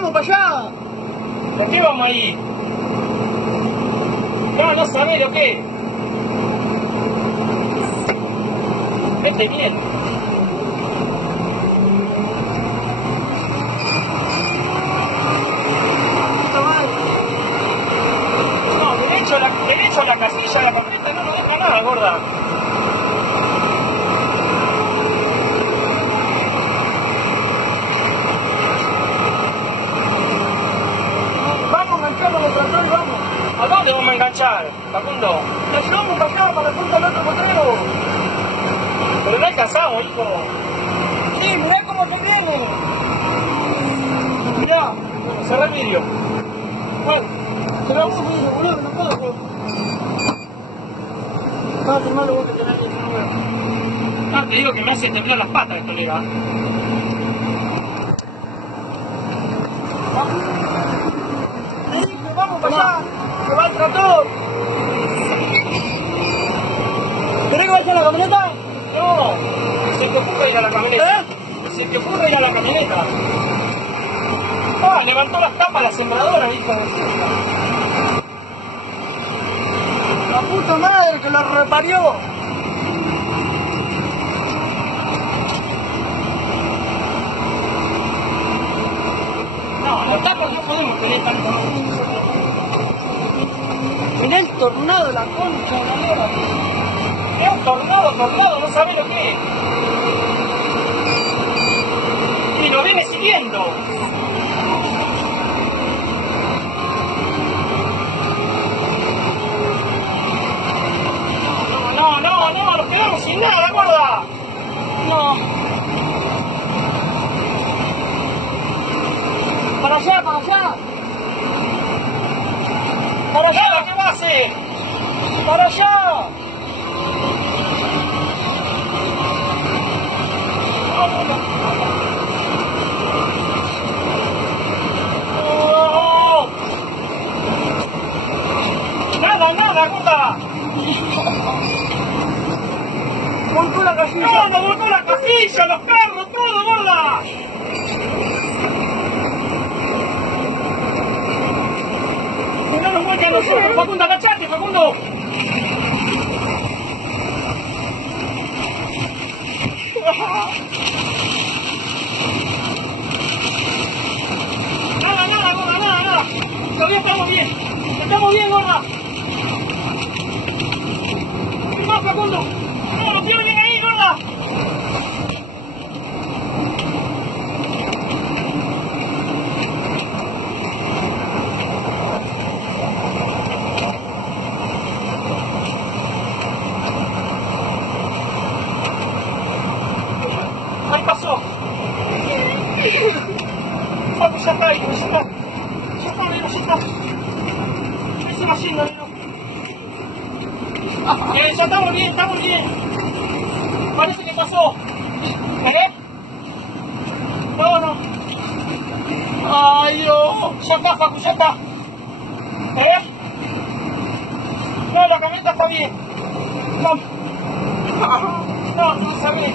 vamos para allá. ¿Por qué vamos ahí? No sabés lo que es. Vete bien. No, derecho a la casilla, a la camioneta, no deja nada, gorda. Vamos a engancharnos los tractores y vamos. ¿A dónde vamos a enganchar, Facundo? Nos llevamos para allá, para la punta del otro potrero. Pero no alcanzamos, hijo. Sí, mirá cómo se viene. Mirá. Cerrá el vidrio. Bueno, cerramos el vidrio, boludo, que no puedo. Cada hermano vos que tenés el número. No, te digo que me hace temblar las patas el colega. Vamos para allá, que va el tractor. ¿Querés que vaya a la camioneta? No, se te ocurre ir a la camioneta. Se te ocurre ir a la camioneta. Ah, levantó las tapas la sembradora, hijo de puta. La puta madre que la reparió. No, las tapas no podemos tener tanto. En el tornado de la concha de la mierda. Es un tornado, no sabés lo que es. Y lo viene siguiendo. No, nos quedamos sin nada, gorda. No. Para allá, para allá. Para allá, ¿Qué va a hacer? para allá. Nada, gorda. Volcó la casilla. No, nos volcó la casilla, los perros, todo, gorda. Que no nos vuelque a nosotros, Facundo, agachate, Facundo. Nada, gorda, nada. Todavía estamos bien, gorda. No, Facundo. No, lo tiene bien ahí, gorda. Ahí pasó. Vamos, ya está, hijo, ya está. Ya está, nena, ya está. ¿Qué estás haciendo, nena? Ya estamos bien. Parece que pasó. No. Ay, Dios. Ya está, Facu, ya está. No, la camioneta está bien. Vamos. No, está bien.